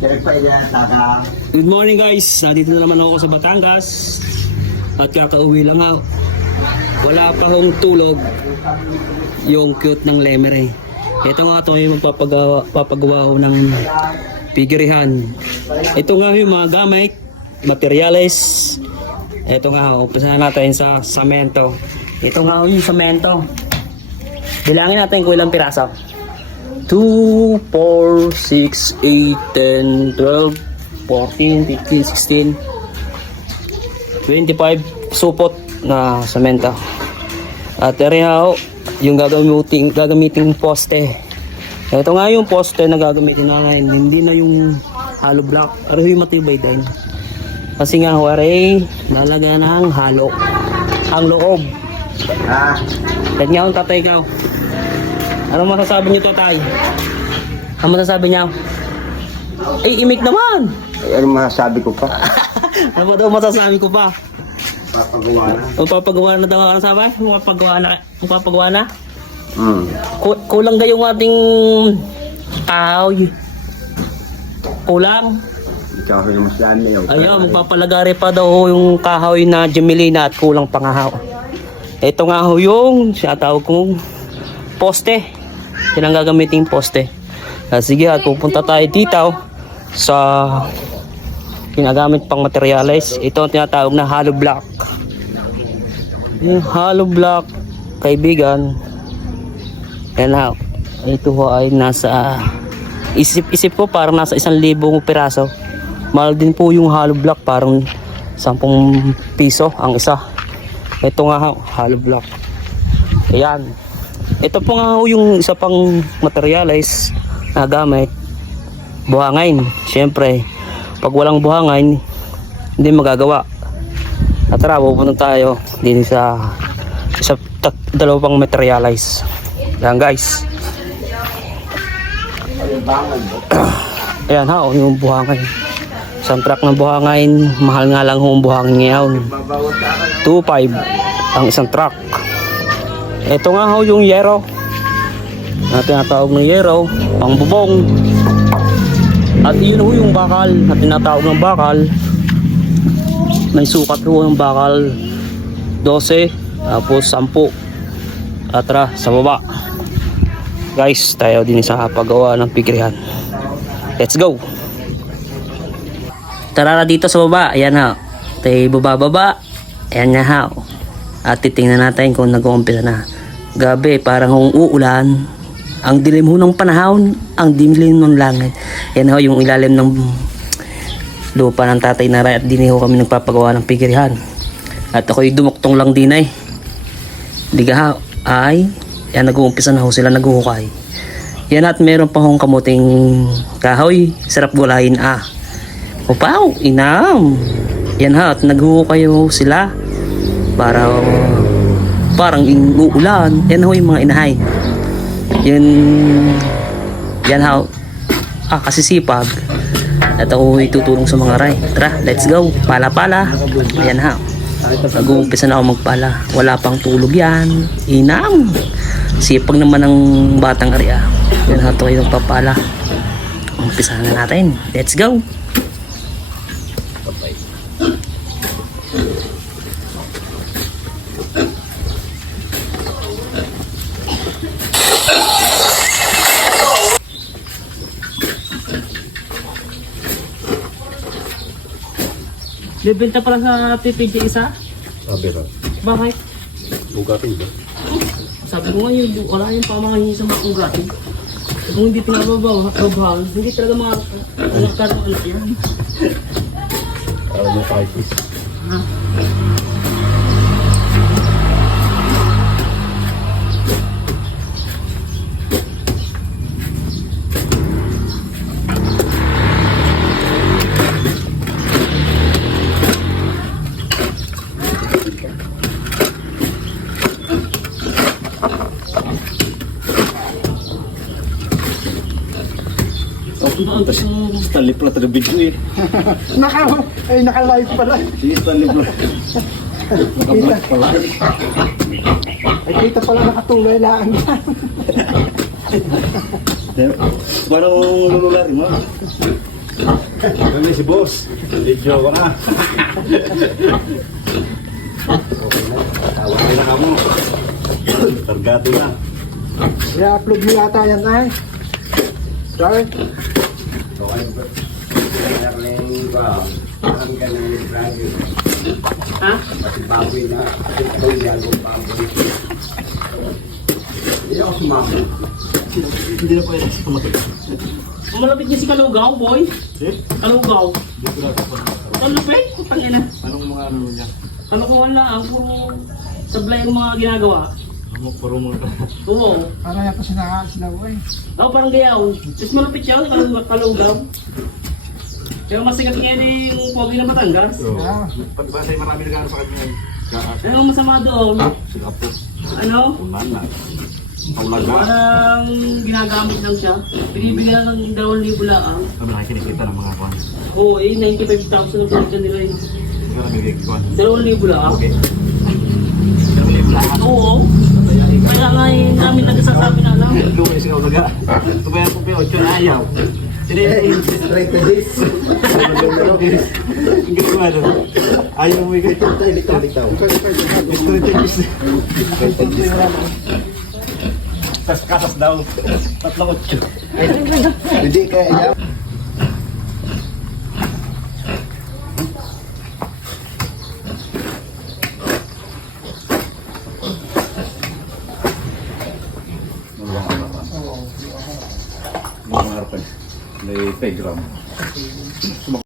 Good morning guys, nandito na naman ako sa Batangas at kakauwi lang ako. Wala pa akong tulog yung cute ng lemere. Ito nga ito yung papagawa ko ng figurihan. Ito nga yung mga gamit, materials. Ito nga, umpisahan natin sa samento. Ito nga yung samento. Bilangin natin kung ilang piraso. 2, 4, 6, 8, 10, 12, 14, 15, 16, 25 supot na semento. At ito yung gagamiting poste. Ito nga yung poste na gagamitin namin. Hindi na yung hollow block. Pero yung matibay din. Kasi nga wari, nalaga ng halo. Ang loob. Yan nga ang tatay ka. Ano masasabi niyo to, tay? Ano masasabi niya? Eh, imik naman! Ano masasabi ko pa? Ano daw masasabi ko pa? Papagawa na. Papagawa na daw, ano sabi? Papagawa na? Hmm. Kulang na yung ating kahoy. Kulang. Ikaw yung mas dami yun. Ayun, magpapalagari pa daw yung kahoy na Gemelina at kulang pangahaw. Ito nga ho yung sinatawag kong poste. Yan ang gagamitin poste. Sige, at pupunta tayo dito sa ginagamit pang materials. Ito ang tinatawag na hollow block. Yung hollow block, kaibigan, yan na. Ito ho ay nasa isip ko parang nasa 1,000 piraso. Mahal din po yung hollow block, parang 10 piso ang isa. Ito nga hollow block. Ayan. Ito po nga yung isa pang materials na gamit. Buhangin. Siyempre, pag walang buhangin, hindi magagawa. At tara, pupunta tayo din sa dalawang materials. Yan guys. Ayan ha, yung buhangin. Isang truck ng buhangin. Mahal nga lang yung buhangin ngayon. 2.5 ang isang truck. Ito nga ho yung yero na tinatawag ng yero, pang bubong. At yun ho yung bakal na tinatawag ng bakal. May sukat ho ng bakal 12, tapos 10. At tara, sa baba guys, tayo din sa paggawa ng figurihan. Let's go. Tara dito sa baba. Ayan ha, tayo baba. Ayan nga ha. At titingnan natin kung nag-uumpisa na. Gabi, parang kung uulan. Ang dilim ho ng panahon, ang dilim ng langit. Yan ho yung ilalim ng lupa ng tatay na Ray. At din ho kami nagpapagawa ng figurihan. At ako'y dumuktong lang din ay. Diga ay, yan nag-uumpisa na ho sila naghuhukay. Yan at meron pa hong kamuting kahoy. Sarap gulayin Upaw, inam. Yan ha, at naghuhukay ho sila. Parang uulan. Yan ho yung mga inahay. Yan ho. Kasi sipag. At ako itutulong sa mga Ray. Tara, let's go. Pala. Yan ha. Nag-uumpisa na ako magpala. Wala pang tulog yan. Inam. Sipag naman ng batang Arya. Yan ha, ito kayo nagpapala. Umpisahan na natin. Let's go. Bibenta pala sa TPG isa? Sabi ka. Bakit? Bugatin ba? Sabi ko nga yun, wala yung pamahahin sa mga ugatin. Kung hindi pinababahan, hindi talaga mga anak yan. Alam mo, Pisces. Stanley pala taga video eh. Naka-live pala. Si Stanley pala. Naka-vlog pala. Ay, kita pala nakatulay lang. Parang lulularin mo. Kami si boss. Video ko na. Tawagin na ka mo. Targado na. I-upload mo yata yan ay. Sorry. Ha? Hindi na pwede sa tumatay. Malapit niya si Kalugaw, boy. Eh? Kalugaw. Dito na ako. Ang lupit. Putang ina. Anong mga ano niya? Ano ko wala. Ang puro sablay ang mga ginagawa. Puro mga Oo. Parang yata sila ko eh. Oo, parang gayaw. Tapos malapit siya. Kalugaw. Pero mas sikat nga yung pogi na Batangas. Ah. Pagbasay marami nag-aaral sa kanya. Ano ang masama doon? Sila po. Ano? Umana. Panglaga. Parang ginagamit lang siya. Binibigyan lang ng 2,000 lang. Kami nakikinikita ng mga kwan. Oo, 95,000 ang pinagkan nila yun. Hindi ka namin kikikuan. 2,000 lang. Okay. Kami lahat. Oo. Kaya nga yung namin nagsasabi na lang. Luway siya ulaga. Kumayan po kayo, 8 na ayaw. Hindi, Straight to this. ang gagawa doon. Ayaw mo ikaw. Bitaw. Kasas daw. 3-8. Hindi kaya. Mga harapan. May playground.